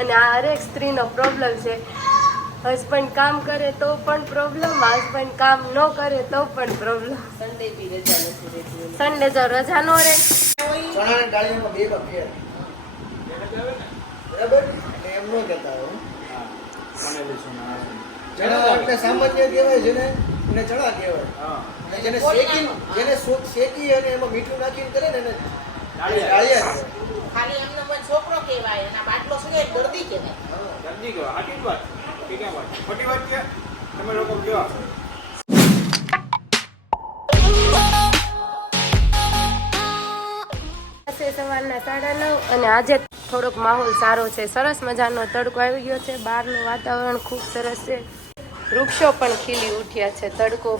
અને આ હરેક સ્ત્રીનો પ્રોબ્લેમ છે. હસબન્ડ કામ કરે તો પણ પ્રોબ્લેમ, હસબન્ડ કામ ન કરે તો પણ પ્રોબ્લેમ. સન્ડે બી રજા નથી રહેતી. સન્ડે જો રજા નો રહે. ચણાની દાળીમાં બે ફેર બરાબર, એટલે એમ ન કહેતા હું. ચણા એટલે સામાન્ય કહેવાય, જેને એને ચણા કહેવાય. અને જેને શેકી અને એમાં મીઠું નાખીને કરે ને એને દાળિયા કહેવાય. ખાલી એમને કોઈ છોકરો કહેવાય, એના બાટલો સુગે દર્દી કહેવાય. દર્દી કહેવાય. આટલી જ વાત કે ક્યાં વાત? ખોટી વાત કે તમે લોકો કેવા? સવારના 9:30 અને આજે થોડોક માહોલ સારો છે. સરસ મજાનો તડકો આવી ગયો છે. બહારનું વાતાવરણ ખૂબ સરસ છે. વૃક્ષો પણ ખીલી ઉઠ્યા છે. તડકો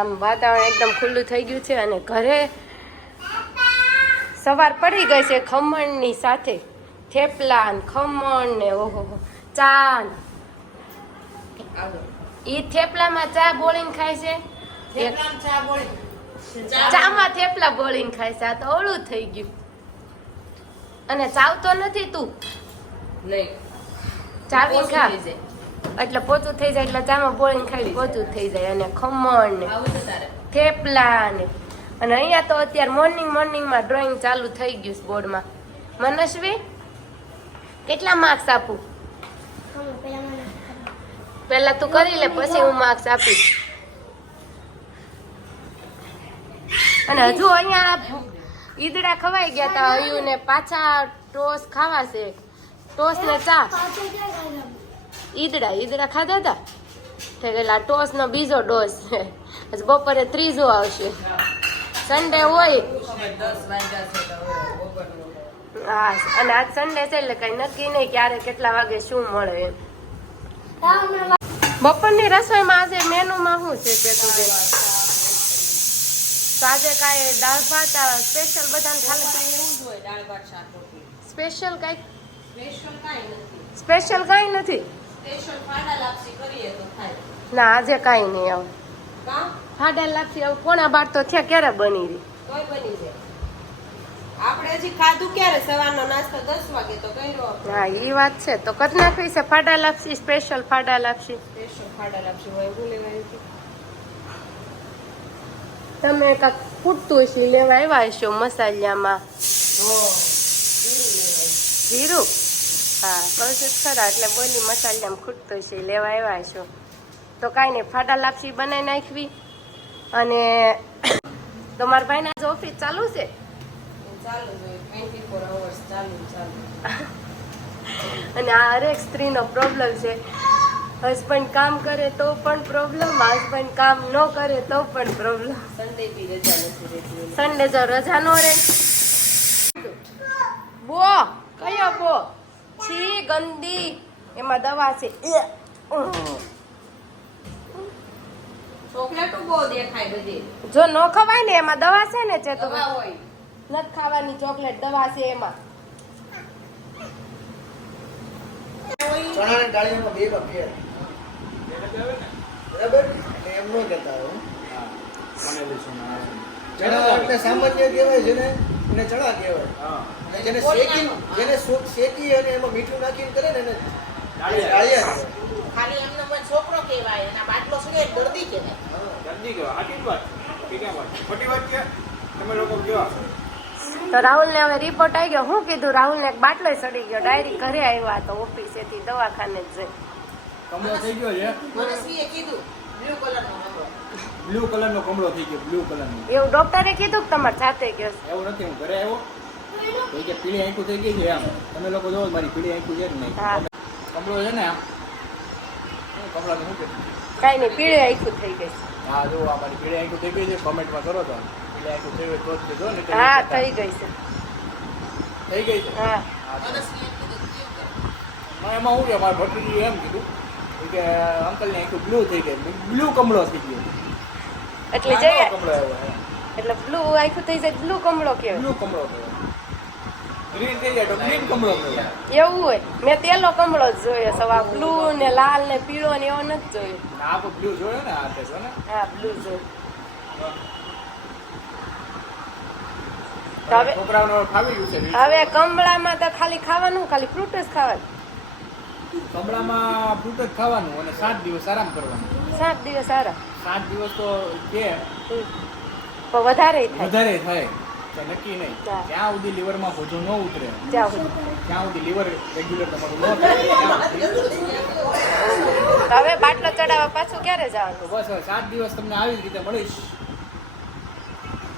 આમ વાતાવરણ એકદમ ખુલ્લું થઈ ગયું છે. અને ઘરે સવાર પડી ગઈ છે ખમણની સાથે. થેપલા ને ખમણ ને ઓહો ચા. ઈ થેપલામાં ચા બોળીને ખાય છે, ચામાં થેપલા બોળીને ખાય છે. આ તો ઓળું થઈ ગયું. અને ચાવતો નથી તું? નહીં, ચાવી ખા એટલે પોતું થઈ જાય. એટલે ચામાં બોળીને ખાઈ પોતું થઈ જાય. અને ખમણ ને થેપલા ને. અને અહીંયા તો અત્યારે મોર્નિંગમાં ડ્રોઈંગ ચાલુ થઈ ગયું છે બોર્ડમાં. મનસ્વી, કેટલા માર્ક્સ આપું? પેલા તું કરી લે, પછી હું માર્ક્સ આપીશ. અને હજુ અહીંયા ઈદડા ખવાઈ ગયા હતા હયું ને પાછા ટોસ ખાવા છે. ટોસ ને ચા. ઈદડા ખાધા હતા. થઈ ગયેલા ટોસ નો બીજો ડોઝ છે. હજી બપોરે ત્રીજો આવશે. સન્ડે હોય. 10 વાગ્યા છે તો બપોરનું. હા, અને આજ સન્ડે છે એટલે કઈ નક્કી નહીં ક્યારે કેટલા વાગે શું મળે એમ. બપોરની રસોઈમાં આજે મેનુમાં શું છે તે તું બેન? તો આજે કાંઈ દાળ ભાત સ્પેશિયલ બધાને ખાલી એવું જ હોય, દાળ ભાત શાક રોટલી. સ્પેશિયલ કાંઈ સ્પેશિયલ કાંઈ નથી. સ્પેશિયલ કાંઈ નથી. સ્પેશિયલ ફાડા લાપસી કરીએ તો થાય. ના, આજે કાંઈ નહીં. આવું કાં ફાડા લાપસી આવું 11:15 તો થયા, ક્યારે બની રહી? તોય બની જાય. આપણે હજી ખાધું ક્યારે? સવારનો નાસ્તો 10 વાગે તો કર્યો. હા, એ વાત છે. તો કદ નાખવી છે ફાડા લાપસી, સ્પેશિયલ ફાડા લાપસી. સ્પેશિયલ ફાડા લાપસી હોય એવું લેવાયું હતું. તમે કાંક ફૂટતું છે લેવા આવ્યા હશો મસાલિયામાં. જીરું. હા, કહું છું ખરા એટલે બોલી મસાલિયામાં ખૂટતું છે લેવા આવ્યા હશો. તો કાંઈ નહીં, ફાડા લાપસી બનાવી નાખવી. અને તમારા ભાઈને આજ ઓફિસ ચાલુ છે? ચાલુ જ હોય, 24 hours ચાલુ. અને આ હરેક સ્ત્રીનો પ્રોબ્લેમ છે. હસબન્ડ કામ કરે તો પણ પ્રોબ્લેમ, હસબન્ડ કામ ન કરે તો પણ પ્રોબ્લેમ. સન્ડે બી રજા નથી રહેતી. સન્ડે જો રજા નો રહે. બો કયો બો? છી ગંદી. એમાં દવા છે. ચોકલેટો બહુ દેખાય બધી. જો ન ખવાય ને એમાં દવા છે ને ચેતુ. દવા હોય. નથી ખાવાની ચોકલેટ, દવા છે એમાં. ચણાની દાળીમાં બે ફેર બરાબર, એટલે એમ ન કહેતા હું. ચણા એટલે સામાન્ય કહેવાય, જેને એને ચણા કહેવાય. અને જેને શેકી અને એમાં મીઠું નાખીને કરે ને એને દાળિયા કહેવાય. ખાલી એમને કોઈ છોકરો કહેવાય, એના બાટલો સુગે દર્દી કહેવાય. દર્દી કહેવાય. આટલી જ વાત કે ક્યાં વાત? ખોટી વાત કે તમે લોકો કેવા? તો રાહુલ ને હવે રિપોર્ટ આવી ગયો. હું કીધું રાહુલ ને એક બાટલો સડી ગયો. ડાયરી ઘરે આવ્યા તો ઓફિસેથી દવાખાને જ જઈ. કમળો થઈ ગયો છે. મનસ્વીએ કીધું બ્લુ કલરનો કપડો. બ્લુ કલરનો કમળો થઈ ગયો. બ્લુ કલરનો. એવું ડોક્ટરે કીધું કે તમારે જાતે ગયો? એવું નથી, હું ઘરે આવ્યો તો કે પીળી આંખું થઈ ગઈ છે. આમ તમે લોકો જોવો મારી પીળી આંખું છે કે નહીં? હા, કમળો છે ને આમ કમળા શું કે કાંઈ નહીં, પીળે આખું થઈ ગઈ. હા, જો આ મારી પીળી આંખું થઈ ગઈ છે. કમેન્ટમાં કરો તો પીળી આંખું થઈ હોય તો જ કહેજો ને. હા, થઈ ગઈ છે. થઈ ગઈ છે. હા, મનસ્વીએ કીધું એમાં શું કે મારા ભત્રીજીએ એમ કીધું કે અંકલની આંખું બ્લુ થઈ ગઈ. બ્લુ કમળો થઈ ગયો. એટલે જઈએ કમળો આવ્યો. એટલે બ્લુ આખું થઈ જાય બ્લુ કમળો કહેવાય. બ્લુ કમળો કહેવાય. ગ્રીન થઈ જાય તો ગ્રીન કમળો કહેવાય. એવું હોય? મેં તેલો કમળો જ જોયો સવા. બ્લુ ને લાલ ને પીળો ને એવો નથી જોયો. આ તો બ્લુ જોયો ને આ તે જો ને. હા, બ્લુ જોયો. હવે છોકરાઓને ખાવી ગયું છે હવે કમળામાં તો ખાલી ખાવાનું, ખાલી ફ્રૂટ જ ખાવાનું. કમળામાં ફ્રૂટ જ ખાવાનું અને 7 દિવસ આરામ કરવાનો. 7 દિવસ સારા 7 દિવસ તો કે પણ વધારે થાય. વધારે થાય તો નક્કી નહીં. હા. જ્યાં સુધી લીવરમાં બોજો ન ઉતરે જ્યાં સુધી. ત્યાં સુધી લીવર રેગ્યુલર તમારું ન થાય ત્યાં સુધી. તો હવે બાટલો ચડાવવા પાછું ક્યારે જવાનું? તો બસ હવે 7 દિવસ તમને આવી જ રીતે મળીશ.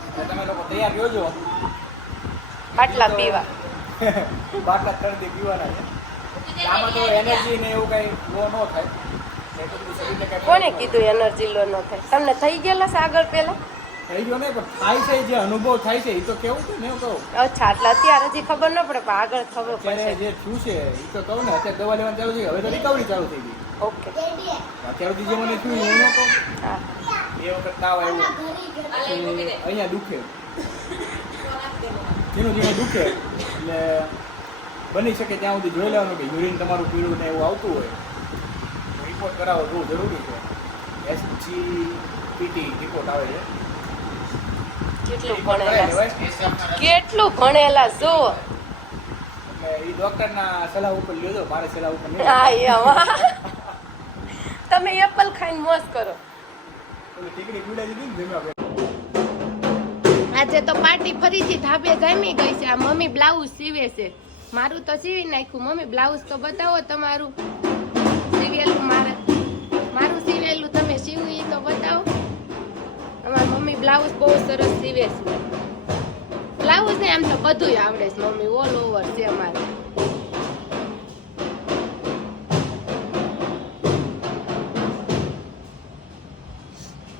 એટલે તમે લોકો તૈયાર રહેજો. બાટલા પીવા. બાટલા 3 દી પીવાના છે. આમાં તો એનર્જી ને એવું કઈ લો ન થાય. એટલું બધું શરીરને કાંઈ કોને કીધું એનર્જી લો ન થાય? તમને થઈ ગયેલા છે આગળ પેલા? થઈ ગયો નહીં પણ થાય છે જે અનુભવ થાય છે એ તો કેવું છે ને એવું કહું. અચ્છા, એટલે અત્યારે હજી ખબર ન પડે, પણ આગળ ખબર અત્યારે પડશે. જે થયું છે એ તો કહું ને અત્યારે દવા લેવાની ચાલુ થઈ ગઈ. હવે તો રિકવરી ચાલુ થઈ ગઈ. ઓકે. અત્યાર સુધી જે મને થયું એવું ન કહું. હા. એ વખત તાવ આવ્યો અહીંયા દુખે ધીનું ધીનું દુખે એટલે બની શકે ત્યાં સુધી જોઈ લેવાનું કે યુરિન તમારું પીળું ને એવું આવતું હોય રિપોર્ટ કરાવો બહુ જરૂરી છે. SGPT રિપોર્ટ આવે છે. કેટલું રિપોર્ટ કરાવી ભણેલા લેવાય. કેટલું ભણેલા જુઓ. એટલે એ ડોક્ટરના સલાહ ઉપર લ્યો મારે સલાહ ઉપર નહીં. હા તમે એપલ ખાઈને મોજ કરો. ઓલી ટીકડી પીવડાવી દીધી ને ધીમે આપણે. આજે તો પાર્ટી ફરીથી ધાબે જામી ગઈ છે. આ મમ્મી બ્લાઉઝ સીવે છે. મારું તો સીવી નાખ્યું. મમ્મી બ્લાઉઝ તો બતાવો તમારું સીવેલું. મારું સીવેલું તમે સીવું એ તો બતાવો. અમારી મમ્મી બ્લાઉઝ બહુ સરસ સીવે છે. બ્લાઉઝ ને આમ તો બધુંય આવડે છે મમ્મી, ઓલ ઓવર છે અમારે.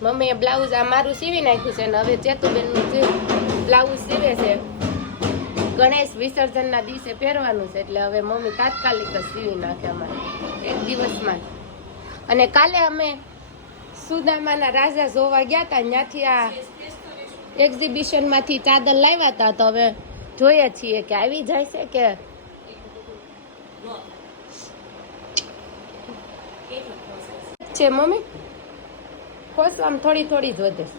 મમ્મીએ બ્લાઉઝ આ મારું સીવી નાખ્યું છે ને હવે ચેતુબેનનું બ્લાઉઝ સીવે છે. ગણેશ વિસર્જનના દિવસે પહેરવાનું છે એટલે હવે મમ્મી તાત્કાલિક જ સીવી નાખે અમારે એક દિવસમાં. અને કાલે અમે સુદામાના રાજા જોવા ગયા હતા. ત્યાંથી આ એક્ઝિબિશનમાંથી ચાદર લાવ્યા હતા. તો હવે જોઈએ છીએ કે આવી જાય છે કે છે મમ્મી ખોશ આમ થોડી થોડી જ વધે છે.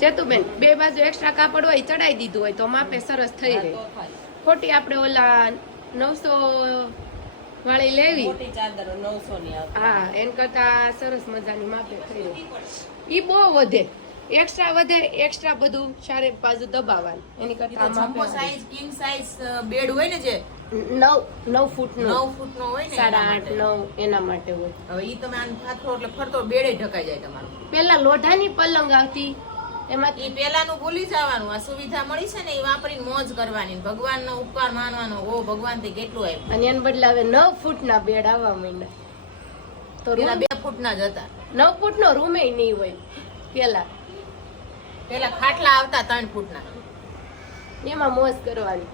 ચેતુબેન બે બાજુ એક્સ્ટ્રા કાપડ હોય ચડાઈ દીધું હોય તો માપે સરસ થઈ રહે. ખોટી આપણે ઓલા 900 વાળી લેવી. મોટી ચાદર 900 ની આવે. હા એન કરતા સરસ મજાની માપે થઈ રહે. ઈ બહુ વધે, એક્સ્ટ્રા વધે, એક્સ્ટ્રા બધું ચારે બાજુ દબાવવાનું. એની કરતા આ માપે સાઈઝ કિંગ સાઈઝ બેડ હોય ને જે 9 ફૂટનો 9 ફૂટનો હોય ને 8.5 9 એના માટે હોય. હવે ઈ તમે આને ફાથો એટલે ફરતો બેડે ઢકાઈ જાય તમારું. પેલા લોઢાની પલંગ આવતી એમાં ઈ પેલાનું ભૂલી જવાનું. આ સુવિધા મળી છે ને એ વાપરીને મોજ કરવાની. ભગવાનનો ઉપકાર માનવાનો. ઓ ભગવાન થી કેટલું આપ્યું. અને એને બદલે હવે 9 ફૂટના બેડ આવવા માંડ્યા. તો પેલા 2 ફૂટના જ હતા. 9 ફૂટનો રૂમે નહીં હોય પેલા. પેલા ખાટલા આવતા 3 ફૂટના. એમાં મોજ કરવાની.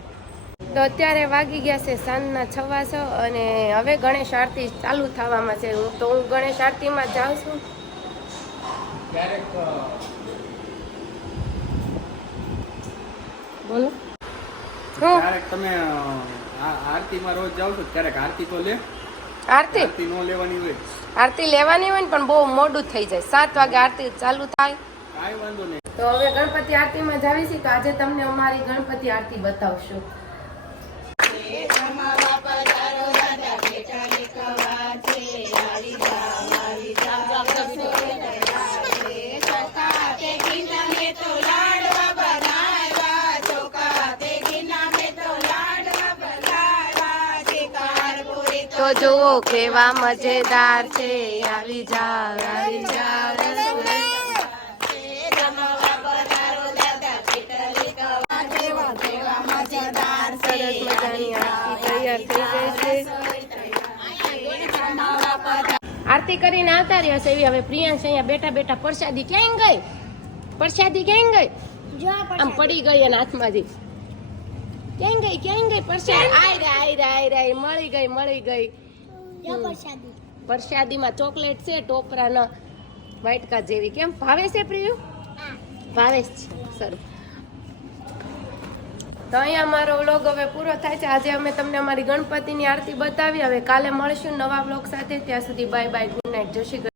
તો અત્યારે વાગી ગયા છે સાંજના 6 અને હવે ગણેશ આરતી ચાલુ થવામાં છે. હું ગણેશ આરતીમાં જાઉં છું. ક્યારેક બોલો ક્યારેક તમે આરતીમાં રોજ જાવ છો ક્યારેક આરતી તો લે. આરતી આરતી નો લેવાની હોય આરતી લેવાની હોય ને પણ બહુ મોડું થઈ જાય. 7 વાગે આરતી ચાલુ થાય. કાંઈ વાંધો નહીં. તો હવે ગણપતિ આરતીમાં જાવી છે. તો આજે તમને અમારી ગણપતિ આરતી બતાવશું. તો જુઓ કેવા મજેદાર છે. આવી જાવ આવી જાવ. સરસ મજાની આરતી તૈયાર થઈ ગઈ છે. આરતી કરીને આવતા રહ્યા છે એવી. હવે પ્રિયાંશ અહીંયા બેઠા બેઠા પ્રસાદી ક્યાં ગઈ? પ્રસાદી ક્યાં ગઈ? આમ પડી ગઈ એના હાથમાંથી. ક્યાં ગઈ પ્રસાદ? આઈ રે મળી ગઈ. પ્રસાદીમાં ચોકલેટ છે ટોપરાના વાટકા જેવી. કેમ ભાવે છે પ્રિયુ? ભાવે છે. સારું. તો તો અહીંયા મારો વ્લોગ હવે પૂરો થાય છે. આજે અમે તમને અમારી ગણપતિની આરતી બતાવી. હવે કાલે મળશું નવા વ્લોગ સાથે. ત્યાં સુધી બાય બાય, ગુડ નાઇટ, જય શ્રી કૃષ્ણ.